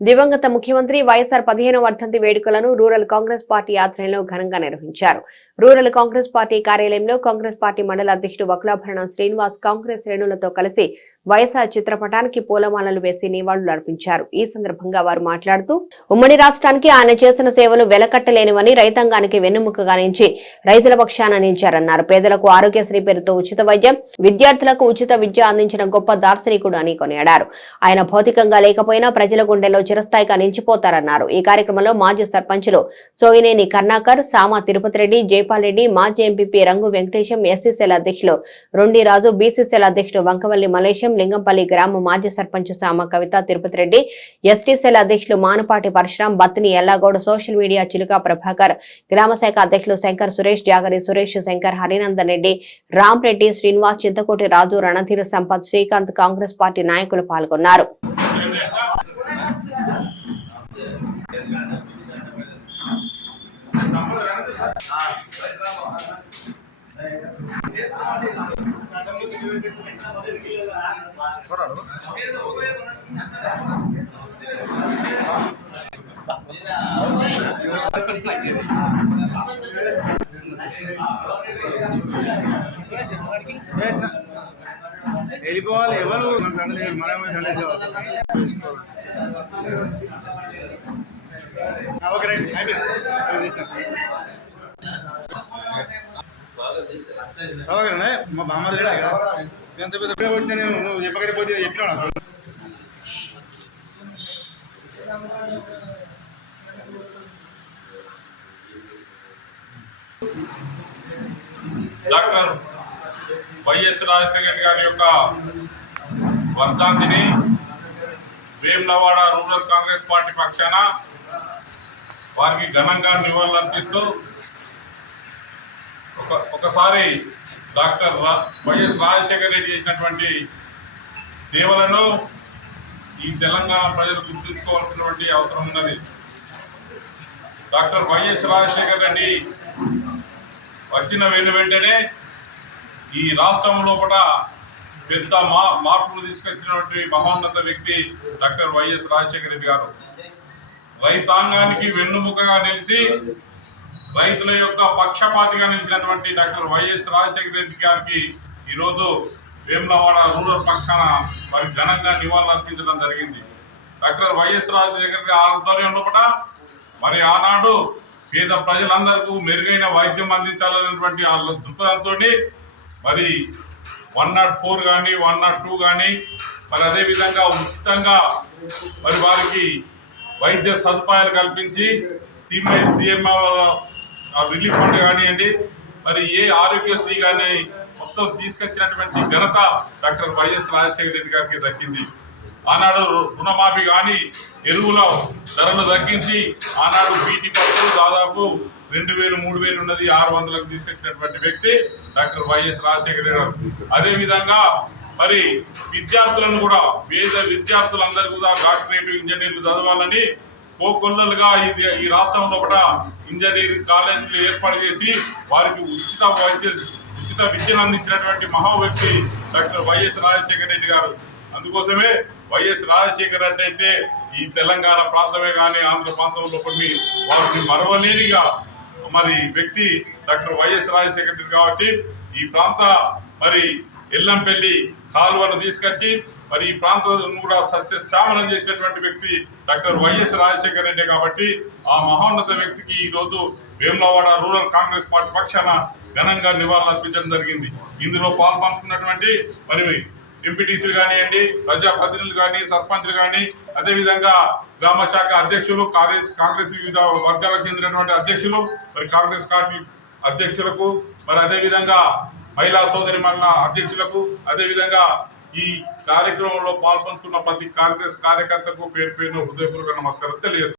దివంగత ముఖ్యమంత్రి వైఎస్ఆర్ పదిహేను వర్ధంతి వేడుకలను రూరల్ కాంగ్రెస్ పార్టీ ఆధ్వర్యంలో ఘనంగా నిర్వహించారు. రూరల్ కాంగ్రెస్ పార్టీ కార్యాలయంలో కాంగ్రెస్ పార్టీ మండల అధ్యక్షుడు వకులాభరణం శ్రీనివాస్ కాంగ్రెస్ శ్రేణులతో కలిసి వైఎస్ఆర్ చిత్రపటానికి పూలమాలలు వేసి నివాళులు అర్పించారు. ఈ సందర్భంగా వారు మాట్లాడుతూ ఉమ్మడి రాష్ట్రానికి ఆయన చేసిన సేవలు వెలకట్టలేనివని రైతాంగానికి వెన్నుముకగా నుంచి రైతుల పక్షాన నిలిచారన్నారు. పేదలకు ఆరోగ్యశ్రీ పేరుతో ఉచిత వైద్యం విద్యార్థులకు ఉచిత విద్య అందించిన గొప్ప దార్శనికుడు అని కొనియాడారు. ఆయన భౌతికంగా లేకపోయినా ప్రజల గుండెల్లో చిరస్థాయిగా నిలిచిపోతారన్నారు. ఈ కార్యక్రమంలో మాజీ సర్పంచులు సోయినేని కర్ణాకర్ సామా తిరుపతి రెడ్డి జైపాల్ రెడ్డి మాజీ ఎంపీపీ రంగు వెంకటేశం ఎస్సీసీల అధ్యక్షులు రొండిరాజు బీసీసీల అధ్యక్షుడు వంకవల్లి మలేశం లింగంపల్లి గ్రామ మాజీ సర్పంచ్ సామ కవిత తిరుపతి రెడ్డి ఎస్టీసీల అధ్యక్షులు మానపాటి పరశురాం బత్తిని ఎల్లాగౌడ్ సోషల్ మీడియా చిలుక ప్రభాకర్ గ్రామ శాఖ అధ్యక్షులు శంకర్ సురేష్ జాగరి సురేష్ శంకర్ హరినందన్ రెడ్డి రామ్ రెడ్డి శ్రీనివాస్ చింతకోటి రాజు రణధీర్ సంపత్ శ్రీకాంత్ కాంగ్రెస్ పార్టీ నాయకులు పాల్గొన్నారు. వెళ్ళిపోవాలి ఎవరు? మనకు దండలేదు మనమే ఓకే రైట్ అయిపోయింది. చేసిన మా బామ్మ ఎంత పెద్ద ఇప్పుడే నేను నువ్వు చెప్పకపోతే చెప్పినా. నాకు డాక్టర్ వైఎస్ రాజశేఖర్ గారి యొక్క వర్ధాంతిని వేములవాడ రూరల్ కాంగ్రెస్ పార్టీ పక్షాన వారికి ఘనంగా నివాళులర్పిస్తూ ఒక ఒకసారి డాక్టర్ వైఎస్ రాజశేఖర రెడ్డి చేసినటువంటి సేవలను ఈ తెలంగాణ ప్రజలు గుర్తుంచుకోవాల్సినటువంటి అవసరం ఉన్నది. డాక్టర్ వైఎస్ రాజశేఖర రెడ్డి వచ్చిన వెను వెంటనే ఈ రాష్ట్రం లోపల పెద్ద మా మార్పులు తీసుకొచ్చినటువంటి మహోన్నత వ్యక్తి డాక్టర్ వైఎస్ రాజశేఖర రెడ్డి గారు. రైతాంగానికి వెన్నుముకగా నిలిచి రైతుల యొక్క పక్షపాతిగా నిలిచినటువంటి డాక్టర్ వైఎస్ రాజశేఖర రెడ్డి గారికి ఈరోజు వేములవాడ రూరల్ పక్షాన వారి ఘనంగా నివాళులు అర్పించడం జరిగింది. డాక్టర్ వైఎస్ రాజశేఖర ఆధ్వర్యంలో కూడా మరి ఆనాడు పేద ప్రజలందరికీ మెరుగైన వైద్యం అందించాలనేటువంటి వాళ్ళ దృక్పథంతో మరి వన్ నాట్ ఫోర్ కానీ వన్ నాట్ టూ కానీ మరి అదేవిధంగా ఉచితంగా మరి వారికి వైద్య సదుపాయాలు కల్పించి సిఎంఐ సిఎంఆర్ రిలీఫ్ ఫండ్ కానివ్వండి మరి ఏ ఆరోగ్యశ్రీ కానీ మొత్తం తీసుకొచ్చినటువంటి ఘనత డాక్టర్ వైఎస్ రాజశేఖర రెడ్డి గారికి దక్కింది. ఆనాడు రుణమాఫీ కానీ ఎరువుల ధరలు తగ్గించి ఆనాడు బీటీ పట్టు దాదాపు రెండు వేలు మూడు వేలు ఉన్నది ఆరు వందలకు తీసుకొచ్చినటువంటి వ్యక్తి డాక్టర్ వైఎస్ రాజశేఖర గారు. అదేవిధంగా మరి విద్యార్థులను కూడా పేద విద్యార్థులందరూ కూడా డాక్టరేట్ ఇంజనీర్లు చదవాలని కోకొల్లలుగా ఇది ఈ రాష్ట్రంలో లోపల ఇంజనీరింగ్ కాలేజీలు ఏర్పాటు చేసి వారికి ఉచిత వైద్య ఉచిత విద్యను అందించినటువంటి మహా వ్యక్తి డాక్టర్ వైఎస్ రాజశేఖర రెడ్డి గారు. అందుకోసమే వైఎస్ రాజశేఖర రెడ్డి అంటే ఈ తెలంగాణ ప్రాంతమే కానీ ఆంధ్ర ప్రాంతంలో కొన్ని వారిని మరవలేనిగా మరి వ్యక్తి డాక్టర్ వైఎస్ రాజశేఖర రెడ్డి కాబట్టి ఈ ప్రాంత మరి ఎల్లంపల్లి కాలువను తీసుకొచ్చి మరి ఈ ప్రాంతం కూడా సస్యశ్యామలం చేసినటువంటి వ్యక్తి డాక్టర్ వైఎస్ రాజశేఖర రెడ్డి కాబట్టి ఆ మహోన్నత వ్యక్తికి ఈ రోజు వేములవాడ రూరల్ కాంగ్రెస్ పార్టీ పక్షాన ఘనంగా నివాళులు అర్పించడం జరిగింది. ఇందులో పాల్పంచుకున్నటువంటి మరి ఎంపీటీసీలు కానివ్వండి ప్రజాప్రతినిధులు కానీ సర్పంచ్లు కానీ అదేవిధంగా గ్రామ శాఖ అధ్యక్షులు కాంగ్రెస్ కాంగ్రెస్ వివిధ వర్గాలకు చెందినటువంటి అధ్యక్షులు మరి కాంగ్రెస్ పార్టీ అధ్యక్షులకు మరి అదేవిధంగా మహిళా సోదరి అధ్యక్షులకు అదేవిధంగా ఈ కార్యక్రమంలో పాల్పంచుకున్న ప్రతి కాంగ్రెస్ కార్యకర్తకు పేరు పేరున హృదయపూర్వక నమస్కారం తెలియజేస్తున్నాను.